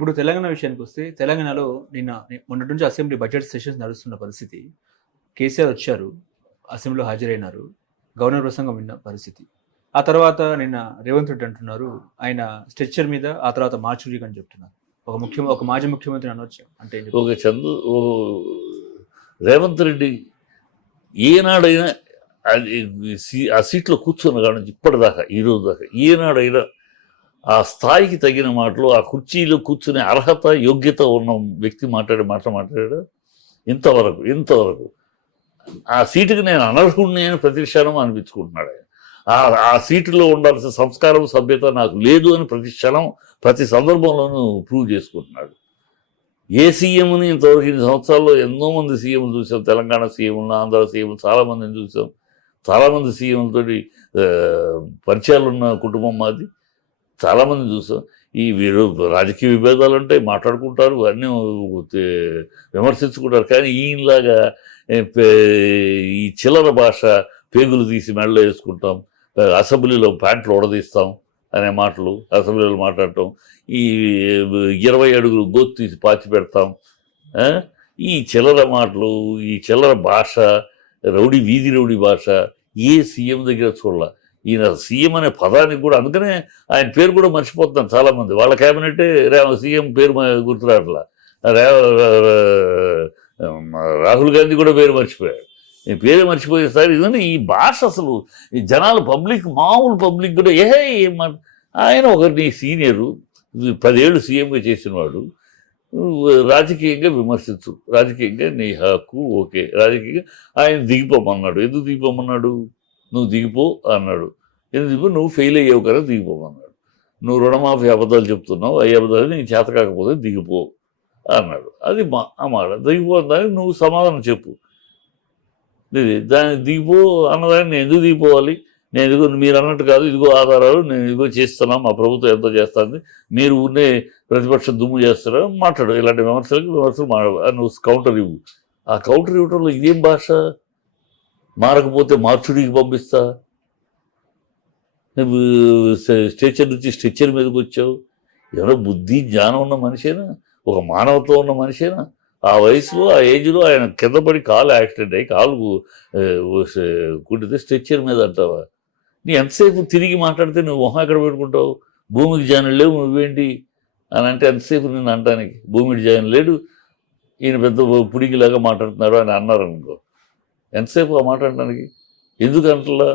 ఇప్పుడు తెలంగాణ విషయానికొస్తే, తెలంగాణలో మొన్నటి నుంచి అసెంబ్లీ బడ్జెట్ సెషన్స్ నడుస్తున్న పరిస్థితి. కేసీఆర్ వచ్చారు. అసెంబ్లీలో హాజరైనారు. గవర్నర్ ప్రసంగం విన్న పరిస్థితి. ఆ తర్వాత నిన్న రేవంత్ రెడ్డి అంటున్నారు, ఆయన స్ట్రెచ్చర్ మీద ఆ తర్వాత మార్చురీకి అని చెప్తున్నారు. ఒక మాజీ ముఖ్యమంత్రి అనొచ్చు అంటే ఏం చెప్తారు? ఒక రేవంత్ రెడ్డి ఏనాడైనా ఆ సీట్లో కూర్చున్న కాడ నుంచి ఇప్పటిదాకా ఈ రోజు దాకా ఏనాడైనా ఆ స్థాయికి తగిన మాటలు, ఆ కుర్చీలో కూర్చునే అర్హత యోగ్యత ఉన్న వ్యక్తి మాట్లాడాడు. ఇంతవరకు ఆ సీటుకి నేను అనర్హుడిని అని ప్రతి క్షణం అనిపించుకుంటున్నాడు ఆయన. ఆ సీటులో ఉండాల్సిన సంస్కారం, సభ్యత నాకు లేదు అని ప్రతి క్షణం, ప్రతి సందర్భంలోనూ ప్రూవ్ చేసుకుంటున్నాడు. ఏ సీఎంని ఇంతవరకు 2 సంవత్సరాల్లో ఎంతో మంది సీఎంలు చూసాం. తెలంగాణ సీఎంలు, ఆంధ్ర సీఎంలు చాలామందిని చూసాం. చాలామంది సీఎంలతో పరిచయాలు ఉన్న కుటుంబం మాది. చాలామంది చూసాం. వీరు రాజకీయ విభేదాలు ఉంటాయి, మాట్లాడుకుంటారు, అన్నీ విమర్శించుకుంటారు. కానీ ఈయనలాగా ఈ చిల్లర భాష, పేగులు తీసి మెడలో వేసుకుంటాం, అసెంబ్లీలో ప్యాంట్లు ఉడదీస్తాం అనే మాటలు అసెంబ్లీలో మాట్లాడటం, ఈ 20 అడుగులు గోతు తీసి పాచి పెడతాం, ఈ చిల్లర మాటలు, ఈ చిల్లర భాష, వీధి రౌడీ భాష ఏ సీఎం దగ్గర చూడాల. ఈయన సీఎం అనే పదానికి కూడా, అందుకనే ఆయన పేరు కూడా మర్చిపోతున్నాం చాలామంది. వాళ్ళ క్యాబినెటే సీఎం పేరు గుర్తురాట్లా. రాహుల్ గాంధీ కూడా పేరు మర్చిపోయాడు. పేరు మర్చిపోయేసారి ఇదని ఈ భాష అసలు జనాలు మామూలు పబ్లిక్ కూడా ఆయన ఒకరిని సీనియరు, 10 ఏళ్ళు సీఎంగా చేసినవాడు, రాజకీయంగా విమర్శించు, రాజకీయంగా నీ హక్కు, ఓకే. రాజకీయంగా ఆయన దిగిపోమన్నాడు. ఎందుకు దిగిపోమన్నాడు? నువ్వు దిగిపో అన్నాడు. ఎందుకు? నువ్వు ఫెయిల్ అయ్యావు కదా దిగిపోమన్నాడు. నువ్వు రుణమాఫీ అబద్ధాలు చెప్తున్నావు, అయ్యే అబద్ధాలు నీకు చేత కాకపోతే దిగిపో అన్నాడు. అది మాట. దిగిపోదానికి నువ్వు సమాధానం చెప్పు. దాన్ని దిగిపో అన్నదాన్ని నేను ఎందుకు దిగిపోవాలి? నేను ఇదిగో మీరు అన్నట్టు కాదు, ఇదిగో ఆధారాలు, నేను ఇదిగో చేస్తున్నాం, మా ప్రభుత్వం ఎంతో చేస్తుంది, మీరు ఊరినే ప్రతిపక్షం దుమ్ము చేస్తారో మాట్లాడు. ఇలాంటి విమర్శలు నువ్వు కౌంటర్ ఇవ్వు. ఆ కౌంటర్ ఇవ్వడంలో ఇదేం భాష? మారకపోతే మార్చుడికి పంపిస్తా, నువ్వు స్ట్రెచ్చర్ నుంచి స్ట్రెచ్చర్ మీదకి వచ్చావు. ఎవరో బుద్ధి జ్ఞానం ఉన్న మనిషేనా? ఒక మానవత్వం ఉన్న మనిషేనా? ఆ వయసులో, ఆ ఏజ్లో ఆయన కింద పడి కాలు యాక్సిడెంట్ అయ్యి కాలు కుట్టితే స్ట్రెచ్చర్ మీద అంటావా? నీ ఎంతసేపు తిరిగి మాట్లాడితే నువ్వు మొహం ఎక్కడ పెట్టుకుంటావు? భూమికి జాయిన్ లేవు, నువ్వేంటి అని అంటే ఎంతసేపు నేను అంటానికి? భూమికి జాయిన్ లేడు, ఈయన పెద్ద పుడిగిలాగా మాట్లాడుతున్నారు అని అన్నారు అనుకో, ఎంతసేపు ఆ మాట్లాడటానికి? ఎందుకంటలా?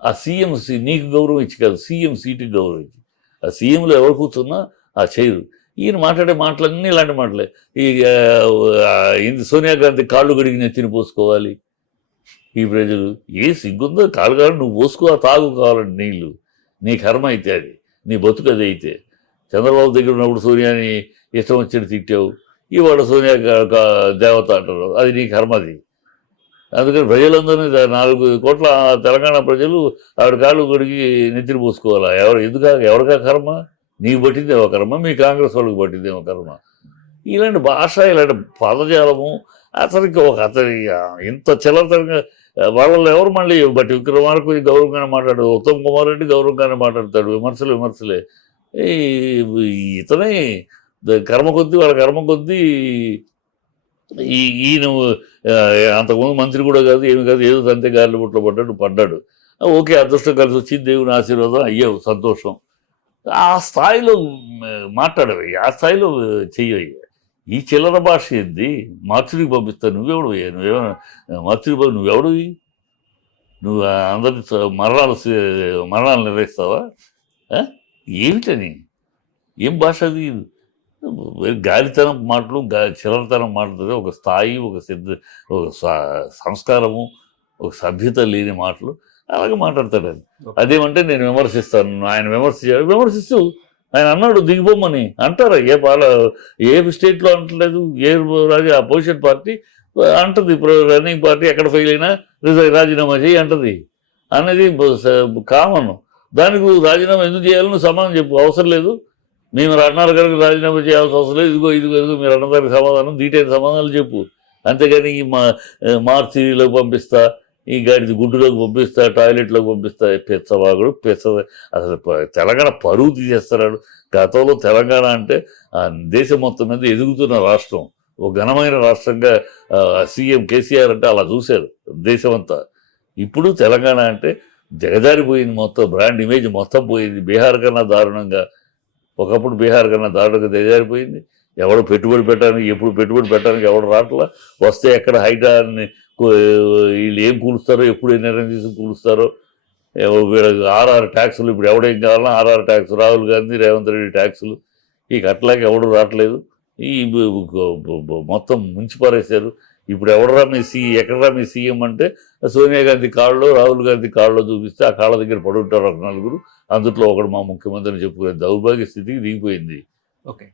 ఆ సీఎం నీకు గౌరవం ఇచ్చి కాదు, సీఎం సీటుకి గౌరవం ఇచ్చి. ఆ సీఎంలో ఎవరు కూర్చున్నా ఆ చేయరు. ఈయన మాట్లాడే మాటలన్నీ ఇలాంటి మాటలే. సోనియా గాంధీ కాళ్ళు గడిగి నెత్తిని పోసుకోవాలి ఈ ప్రజలు. ఏ సిగ్గుందో? కాళ్ళు కాదు, నువ్వు పోసుకో, తాగు కావాలండి నీళ్ళు. నీ కర్మ అయితే అది, నీ బతుకు అది అయితే. చంద్రబాబు దగ్గర ఉన్నప్పుడు సోనియాని ఇష్టం వచ్చినట్టు తిట్టావు, ఇవాళ సోనియా దేవత అంటారు, అది నీ కర్మ అది. అందుకని ప్రజలందరినీ 4 కోట్ల తెలంగాణ ప్రజలు ఆవిడ కాళ్ళు గడిగి నెత్తిని పోసుకోవాలా? ఎవరికా కర్మ? నీకు పట్టిందేమో కర్మ, మీ కాంగ్రెస్ వాళ్ళకి పట్టిందేమో కర్మ. ఇలాంటి భాష, ఇలాంటి పదజాలము అతని ఇంత చిల్లతరంగా వాళ్ళలో ఎవరు మళ్ళీ బట్టి విక్రమార్కు గౌరవంగానే మాట్లాడదు, ఉత్తమ్ కుమార్ రెడ్డి గౌరవంగానే మాట్లాడతాడు, విమర్శలే. ఇతనే కర్మ కొద్దీ, వాళ్ళ కర్మ కొద్దీ ఈయన అంతకుముందు మంత్రి కూడా కాదు, ఏమి కాదు, ఏదో తంతే గాలిలో బుట్లో పడ్డాడు. ఓకే, అదృష్టం కలిసి వచ్చింది, దేవుని ఆశీర్వాదం, అయ్యావు, సంతోషం. ఆ స్థాయిలో మాట్లాడవయ్య, ఆ స్థాయిలో చెయ్యయ్య. ఈ చిల్లర భాష ఏంది? మార్చుడికి పంపిస్తా. నువ్వేమన్నా మార్చుడికి నువ్వెవడివి? నువ్వు అందరి మరణాలు నిర్వహిస్తావా? ఏమిటని? ఏం భాష అది? గాలితనం మాటలు, చిల్లరతనం మాటలు, ఒక స్థాయి, ఒక సంస్కారము, ఒక సభ్యత లేని మాటలు అలాగే మాట్లాడతాడు ఆయన. అదేమంటే నేను విమర్శిస్తాను, ఆయన విమర్శిస్తూ ఆయన అన్నాడు దిగిపోమని అంటారా? ఏ స్టేట్లో అంటలేదు, ఏ అపోజిషన్ పార్టీ అంటది, రన్నింగ్ పార్టీ ఎక్కడ ఫెయిల్ అయినా రాజీనామా చేయి అంటది అనేది కామన్. దానికి రాజీనామా ఎందుకు చేయాలో నువ్వు సమాధానం చెప్పు. అవసరం లేదు, మేము అన్నారు కనుక రాజీనామా చేయాల్సిన అవసరం లేదు, ఇదిగో మీరు అన్నదానికి సమాధానం, దీటైన సమాధానాలు చెప్పు. అంతేగాని మార్చిలో పంపిస్తా, ఈ గాడిది గుడ్డులోకి పంపిస్తా, టాయిలెట్లోకి పంపిస్తా, పెచ్చవాగుడు అసలు తెలంగాణ పరువు తీసేస్తున్నాడు. గతంలో తెలంగాణ అంటే దేశం మొత్తం మీద ఎదుగుతున్న రాష్ట్రం, ఒక ఘనమైన రాష్ట్రంగా సీఎం కేసీఆర్ అంటే అలా చూశారు దేశమంతా. ఇప్పుడు తెలంగాణ అంటే జగజారిపోయింది, మొత్తం బ్రాండ్ ఇమేజ్ మొత్తం పోయింది. బీహార్ కన్నా దారుణంగా, ఒకప్పుడు బీహార్ కన్నా దారుణంగా దిగజారిపోయింది. ఎవడు పెట్టుబడి పెట్టడానికి, ఎప్పుడు పెట్టుబడి పెట్టడానికి ఎవడు రావట్లా. వస్తే ఎక్కడ హైడ్రాని వీళ్ళు ఏం కూలుస్తారో, ఎప్పుడు ఏ నిర్ణయం తీసుకుని కూలుస్తారో. వీళ్ళకి 6 ట్యాక్సులు, ఇప్పుడు ఎవడేం కావాలన్నా 6 ట్యాక్స్, రాహుల్ గాంధీ, రేవంత్ రెడ్డి ట్యాక్సులు. ఈ అట్లాగే ఎవడు రావట్లేదు. ఈ మొత్తం ముంచి పారేశారు. ఇప్పుడు ఎవడరా ఎక్కడరా మీ సీఎం అంటే సోనియా గాంధీ కాళ్ళలో, రాహుల్ గాంధీ కాళ్ళలో చూపిస్తే ఆ కాళ్ళ దగ్గర పడుంటారు ఒక నలుగురు. అందుట్లో ఒకడు మా ముఖ్యమంత్రిని చెప్పుకునే దౌర్భాగ్య స్థితికి దిగిపోయింది. ఓకే.